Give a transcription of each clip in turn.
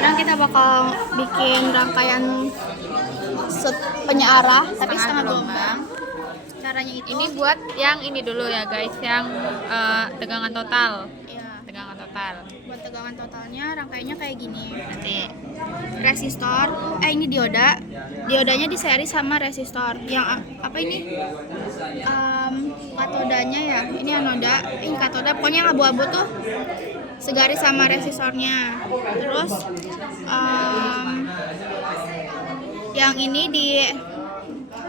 sekarang kita bakal bikin rangkaian penyearah tapi setengah gelombang. Caranya itu Ini buat yang ini dulu ya guys, yang tegangan total. ya, Tegangan total. buat tegangan totalnya rangkaiannya kayak gini. Nanti Resistor, ini dioda. Diodanya di seri sama resistor. Yang apa ini? Katodanya ya. Ini anoda, ini katoda. Pokoknya yang abu-abu tuh segaris sama resistornya. Terus yang ini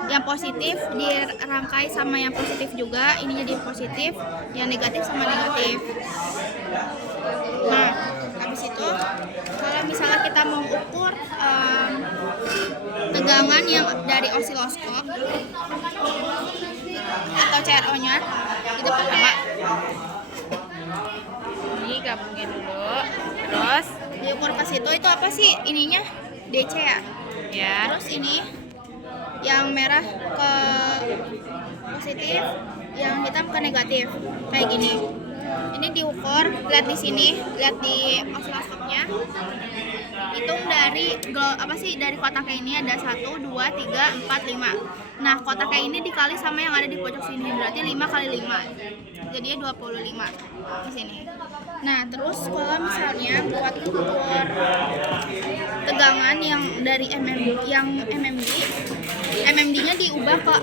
yang positif dirangkai sama yang positif juga, ini jadi positif, yang negatif sama negatif. Nah, habis itu kalau misalnya kita mau ukur tegangan yang dari osiloskop atau CRO-nya, itu pakai ini gabungin dulu. Terus diukur ke situ. Itu apa sih ininya? DC ya. ya. Terus ini yang merah ke positif, yang hitam ke negatif, kayak gini. Ini diukur, lihat di sini, lihat di osiloskopnya. Hitung dari dari kotaknya ini ada 1, 2, 3, 4, 5. Nah, kotaknya ini dikali sama yang ada di pojok sini, berarti 5 kali 5. Jadinya 25 di sini. Nah, terus kalau misalnya buat ukur tegangan yang dari MMD-nya diubah ke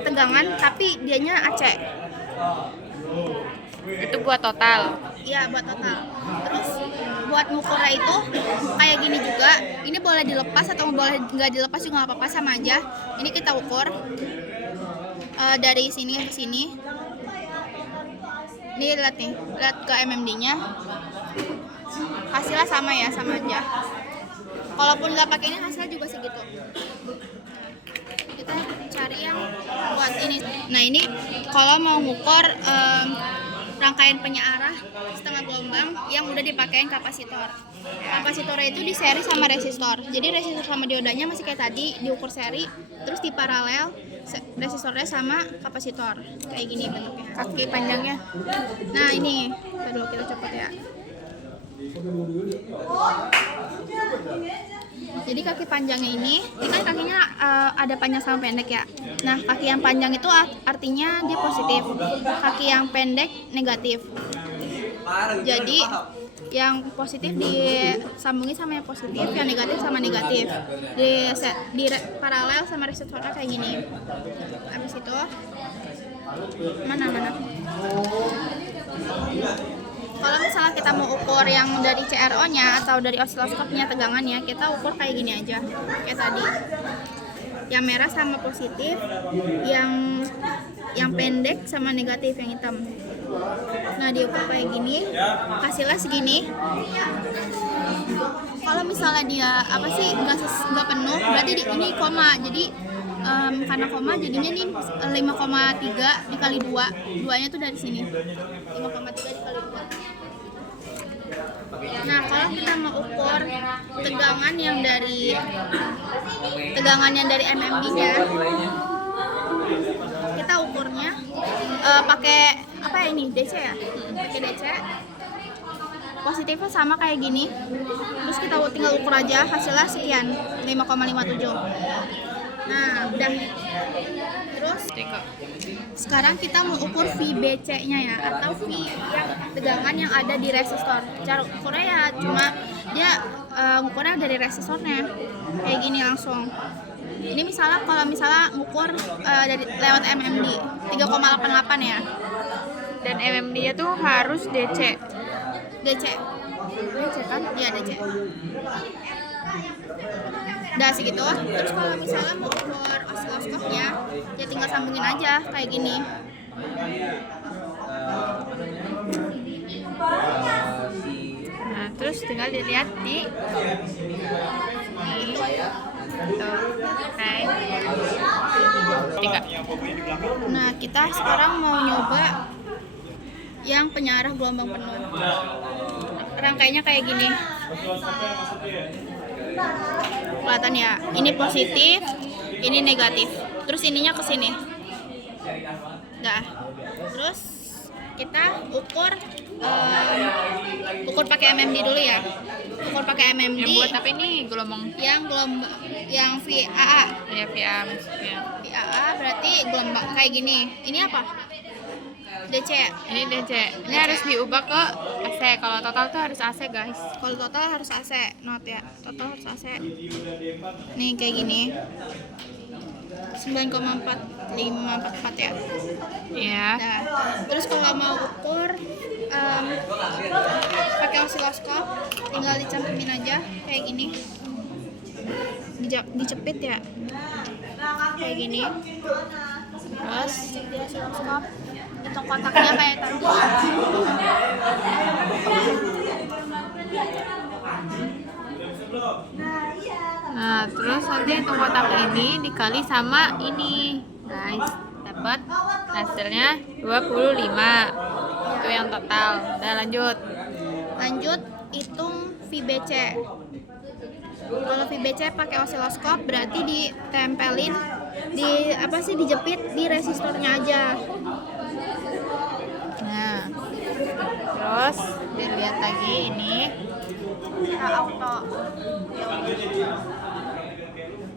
ketegangan tapi dianya AC. Itu buat total. Iya, buat total. Terus buat ngukurnya itu kayak gini juga. Ini boleh dilepas atau boleh nggak dilepas juga nggak apa-apa, sama aja. Ini kita ukur dari sini ke sini. Ini lihat nih, lihat ke MMD-nya. Hasilnya sama ya, sama aja. Kalaupun nggak pakai ini hasilnya juga segitu. Kita cari yang buat ini. Nah, ini kalau mau ngukur rangkaian penyearah setengah gelombang yang udah dipakein kapasitor. Kapasitornya itu di seri sama resistor. Jadi resistor sama diodanya masih kayak tadi, diukur seri, terus di paralel resistornya sama kapasitor. Kayak gini bentuknya. Kaki panjangnya. Nah, ini. Kita dulu kita copot ya. Jadi kaki panjangnya ini kan kakinya ada panjang sama pendek ya. Nah, kaki yang panjang itu artinya dia positif, kaki yang pendek negatif. Jadi yang positif disambungin sama yang positif, yang negatif sama negatif. Di paralel sama resistornya kayak gini. Habis itu mana? Kalau misalnya kita mau ukur yang dari CRO-nya atau dari osiloskopnya tegangannya, kita ukur kayak gini aja, kayak tadi. Yang merah sama positif, yang pendek sama negatif, yang hitam. Nah, diukur kayak gini, hasilnya segini. Kalau misalnya dia nggak penuh, berarti ini koma. Jadi karena koma jadinya nih 5,3 dikali 2. Duanya tuh dari sini. 5,3 dikali 2. Nah, kalau kita mau ukur tegangan yang dari MMD-nya, kita ukurnya pakai apa ya ini? DC ya? Pakai DC. Positifnya sama kayak gini. Terus kita tinggal ukur aja, hasilnya sekian, 5,57. Nah, udah. Terus sekarang kita mau ukur VBC-nya ya, atau V yang tegangan yang ada di resistor. Cara ukurnya ya cuma dia ukurnya dari resistornya. Kayak gini langsung. Ini kalau misalnya ngukur dari lewat MMD 3,88 ya. Dan MMD-nya tuh harus DC. DC kan? Iya, DC. Udah segitu. Terus kalau misalnya mau ukur osiloskopnya, ya tinggal sambungin aja kayak gini. Nah, terus tinggal dilihat di itu. Hai. Tiga. Nah, kita sekarang mau nyoba yang penyearah gelombang penuh. Rangkainya kayak gini. Kelihatan ya, ini positif, ini negatif. Terus ininya ke sini. Dah. Terus kita ukur pakai MMD dulu ya. ukur pakai MMD. Yang buat apa ini? Gelombang. Yang VAA. Ya, VA maksudnya. VAA berarti gelombang kayak gini. Ini apa? DC. Ini DC. Ini harus diubah ke AC. Kalau total tuh harus AC, guys. Kalau total harus AC, note ya. Total harus AC. Nih kayak gini. 9,4544 ya. Iya. Nah, terus kalau mau ukur pakai osiloskop, tinggal dicantumin aja kayak gini. Dicepit ya. Kayak gini. Terus di osiloskop hitung kotaknya kayak tadi. Nah, terus nanti hitung kotak ini dikali sama ini, guys. Dapat hasilnya 25. Itu yang total. Udah lanjut. Lanjut hitung VBC. Kalau VBC pakai osiloskop berarti ditempelin dijepit di resistornya aja. Nah, terus dilihat lagi ini. Auto.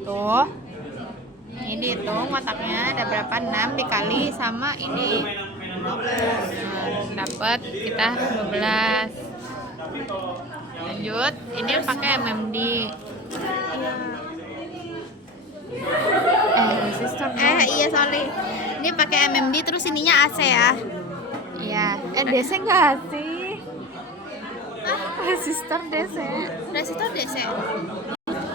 Tuh. Ini dihitung kotaknya ada berapa? 6 dikali sama ini. Nah, dapat kita 12. Lanjut, ini pakai MMD. Resistor. Iya sorry. Ini pakai MMD terus ininya AC ya. Iya. DC enggak sih? Resistor DC. Resistor DC.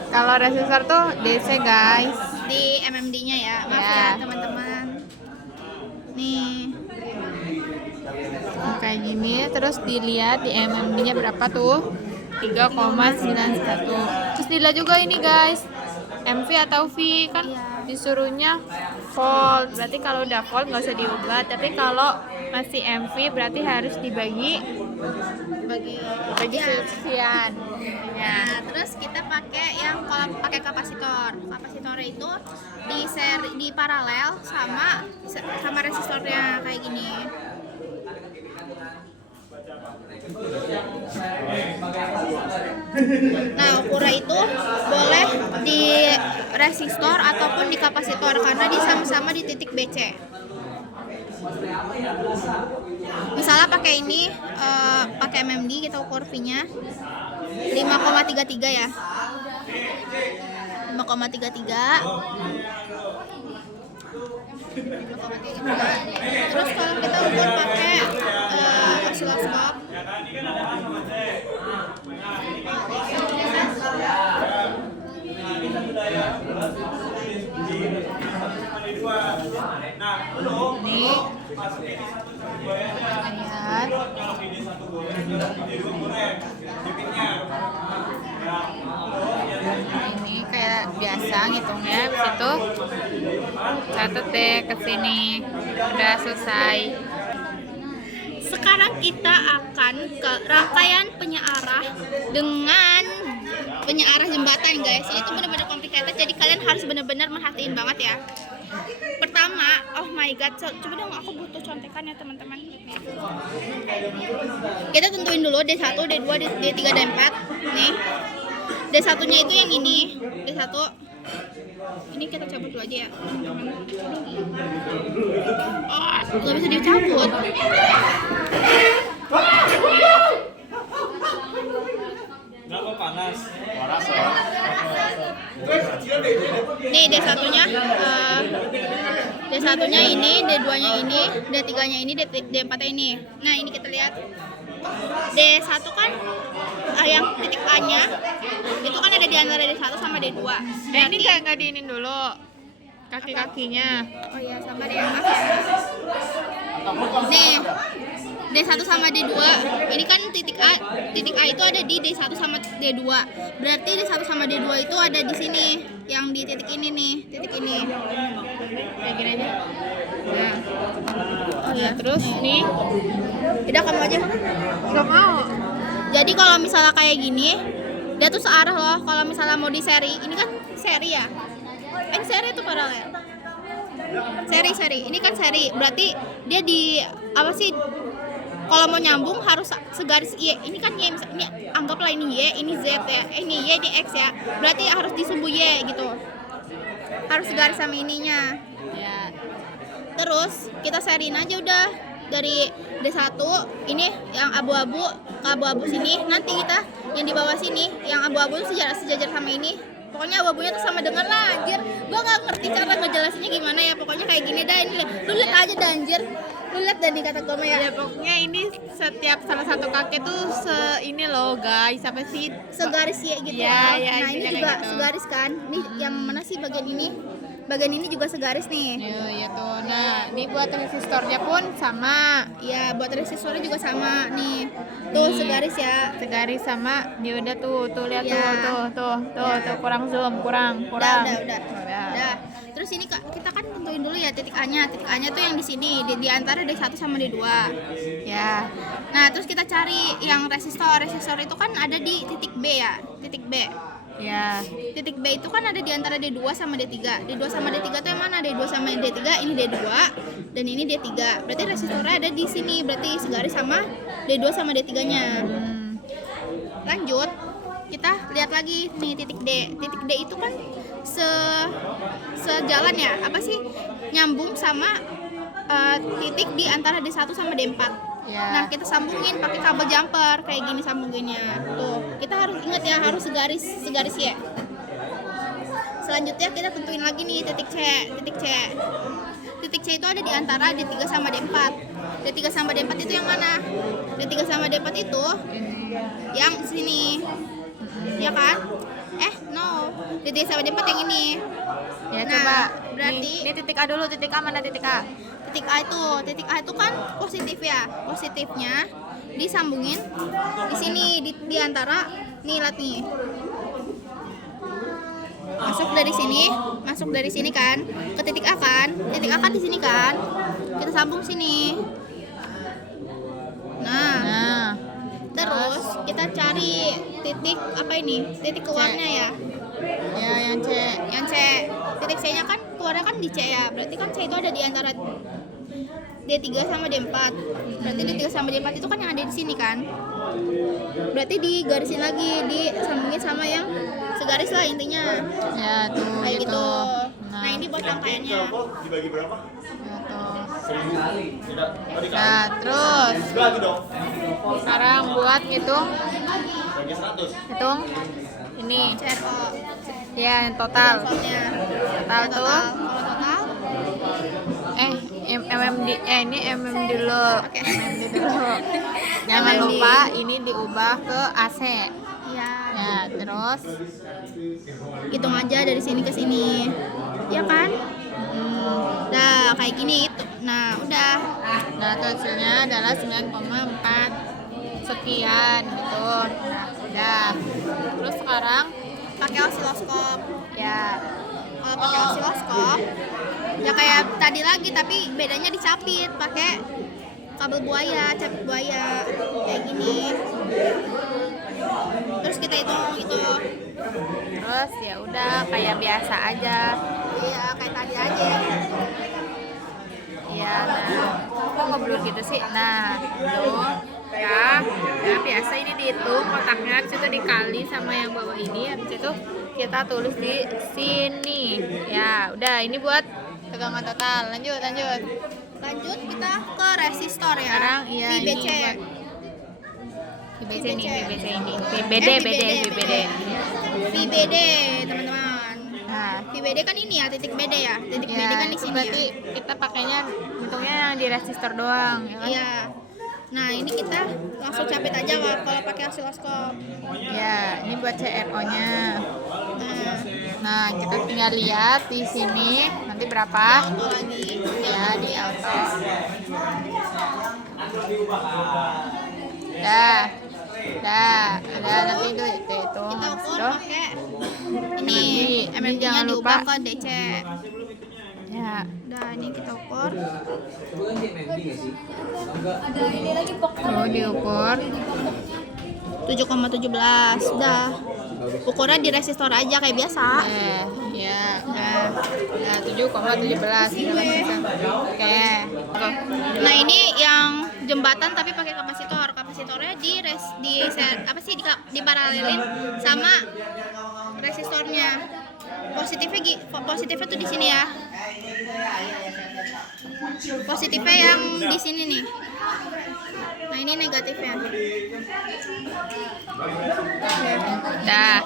Kalau resistor tuh DC, guys. Di MMD-nya ya. Maaf Ya. ya teman-teman. Nih. Kayak gini, terus dilihat di MMD-nya berapa tuh? 3,91. Terus dilihat juga ini, guys. MV atau V kan disuruhnya volt. Berarti kalau udah volt nggak usah diubah. Tapi kalau masih MV berarti harus dibagi sekian. Nah, terus kita pakai kalau pakai kapasitor. Kapasitor itu di paralel sama resistornya kayak gini. Nah, ukuran itu boleh di resistor ataupun di kapasitor karena dia sama-sama di titik BC. Misalnya pakai ini, pakai MMD kita ukur V-nya 5,33 ya. 5,33. Terus kalau kita ukur pakai osiloskop, Ini lihat. Ini kayak biasa ngitungnya, habis itu catat deh ke sini. Udah selesai. sekarang kita akan ke rangkaian penyearah dengan penyearah jembatan, guys. Ini tuh benar-benar complicated, jadi kalian harus benar-benar merhatiin banget ya. Pertama, oh my god, coba dong aku butuh contekan ya teman-teman. Kita tentuin dulu D1, D2, D3, D4. Nih, D1-nya itu yang ini. D1 ini kita cabut dulu aja ya teman-teman. Nggak bisa dicabut. Kenapa panas? Panas Nih D1-nya D1-nya ini, D2-nya ini, D3-nya ini, D4-nya ini. Nah, ini kita lihat. D1 kan yang titik A-nya itu kan ada di antara D1 sama D2. Ini nggak diinin dulu kaki-kakinya. Oh iya, sama deh, maaf ya. Nih, D1 sama D2. Ini kan titik A itu ada di D1 sama D2. Berarti D1 sama D2 itu ada di sini, yang di titik ini nih, titik ini. Kayak gini aja. Nah. Oh ya, Terus nih udah kamu aja. nggak mau. Jadi kalau misalnya kayak gini, dia tuh searah loh. Kalau misalnya mau di seri, ini kan seri ya. Seri itu paralel. Seri. Ini kan seri. Berarti dia di apa sih? kalau mau nyambung harus segaris Y. Ini kan Y, misalnya ini anggaplah ini Y, ini Z ya, ini Y, ini X ya. Berarti harus disumbu Y gitu. Harus segaris sama ininya. Ya. Terus kita seriin aja udah dari D1 ini yang abu-abu ke abu-abu sini. Nanti kita yang di bawah sini yang abu-abu sejajar sama ini. Pokoknya abu-abunya tuh sama dengan lah anjir. Gua nggak ngerti cara ngejelasinnya gimana ya. Pokoknya kayak gini dah ini. Lu lihat aja dah anjir. Lu lihat dah nih kata gua mah ya. Ya pokoknya ini setiap salah satu kakek tuh ini loh guys, apa sih? Segaris ya gitu. Ya, ya, Nah, ini intinya juga kayak gitu. segaris kan. Ini yang mana sih bagian ini? Bagian ini juga segaris nih. Ya tuh. Nah, ini buat resistornya pun sama. Ya, buat resistornya juga sama nih. Tuh Nih, segaris ya. segaris sama. Dia udah tuh lihat Ya. tuh kurang zoom, kurang. Udah. Terus ini Kak, kita kan tentuin dulu ya titik A-nya. Titik A-nya tuh yang di sini, di antara D1 sama D2. Ya. Nah, terus kita cari yang resistor. Resistor itu kan ada di titik B ya, titik B. Ya. Titik B itu kan ada di antara D2 sama D3. D2 sama D3 tuh yang mana? D2 sama D3, ini D2 dan ini D3. Berarti resistornya ada di sini, berarti segaris sama D2 sama D3-nya. Lanjut, kita lihat lagi nih titik D. Titik D itu kan sejalan ya, apa sih? Nyambung sama titik di antara D1 sama D4. Ya. Nah, kita sambungin pakai kabel jumper kayak gini sambunginnya. Tuh, kita harus ingat ya, harus segaris ya. Selanjutnya kita tentuin lagi nih titik C. Titik C itu ada di antara D3 sama D4. D3 sama D4 itu yang mana? D3 sama D4 itu yang sini. Ya kan? No. D3 sama D4 yang ini. Ya Nah, coba. berarti Ini titik A dulu, titik A mana titik A? titik A itu kan positif ya. Positifnya disambungin di sini di antara nih, lihat nih. Masuk dari sini kan ke titik A kan. Titik A kan di sini kan. Kita sambung sini. Nah, terus kita cari titik apa ini? Titik keluarnya ya. Ya, yang C. Yang C. Titik C-nya kan keluarnya kan di C ya. Berarti kan C itu ada di antara D3 sama D4. Berarti D3 sama D4 itu kan yang ada di sini kan. Berarti digarisin lagi, disambungin sama yang segaris lah intinya. Ya tuh. Kayak gitu. Nah. Nah, ini buat rangkaiannya. Dibagi berapa? Ya tuh. 1000. Tidak. Tadi kan. Nah, terus Bagi dong. sekarang buat ngitung Bagi 100. hitung ini CRO. ya yang total Soalnya. total tuh Kalau total MMD ini MMD dulu. Oke. MMD dulu. Jangan MMD. lupa ini diubah ke AC. ya Ya, terus hitung aja dari sini ke sini. Ya kan? Nah, kayak gini itu. Nah, udah. nah tuh hasilnya adalah 9,4 sekian gitu. Nah, udah. Terus sekarang Pakai osiloskop. ya Kalau pakai osiloskop ya kayak tadi lagi, tapi bedanya dicapit pakai kabel buaya, capit buaya kayak gini. Terus kita hitung itu. terus ya udah kayak biasa aja. Iya, kayak tadi aja. Iya, nah, kok ngeblur gitu sih? Nah, tuh, ya, biasa ini dihitung kotaknya, habis itu dikali sama yang bawah ini, habis itu kita tulis di sini. Ya, udah, ini buat tegangan total. Lanjut. Lanjut kita ke resistor ya. Sekarang, iya, ini VBC. buat VBC ini. VBD, teman-teman. Nah, VBD kan ini ya, titik BD ya. Titik BD ya, kan di itu sini berarti ya. kita pakainya hitungnya yang di resistor doang, ya kan? Iya. Nah, ini kita langsung capit aja Wak, kalau pakai osiloskop. Ya, ini buat CRO-nya. Nah, Nah, kita tinggal lihat di sini nanti berapa. auto lagi. Ya, di auto. Dah. Nanti itu. Kita ukur Tuh. pakai MMD. ini Ini MMD-nya jangan diubah lupa. ke DC. Ya. Nah, ini kita ukur. Tuh diukur. 7,17. Udah. Ukurnya di resistor aja kayak biasa. Ya. Nah, 7,17. Oke. Nah, ini yang jembatan tapi pakai kapasitor. Kapasitornya diparalelin sama resistornya. Positifnya tuh di sini ya. Positifnya yang di sini nih. Nah, ini negatifnya. Dah.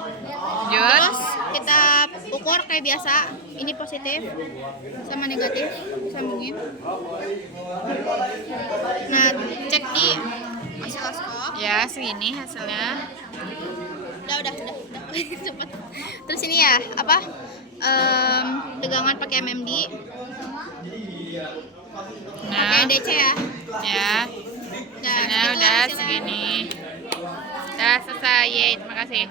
Lanjut. Terus kita ukur kayak biasa. Ini positif sama negatif, sambungin. Nah, cek di osiloskop. Ya, segini hasilnya. Udah. Cepet. Terus ini ya, apa? Tegangan pakai MMD. Nah, Pakai DC ya. ya. Nah, Hasilnya itu udah hasilnya. segini. Udah selesai. Yeay, terima kasih.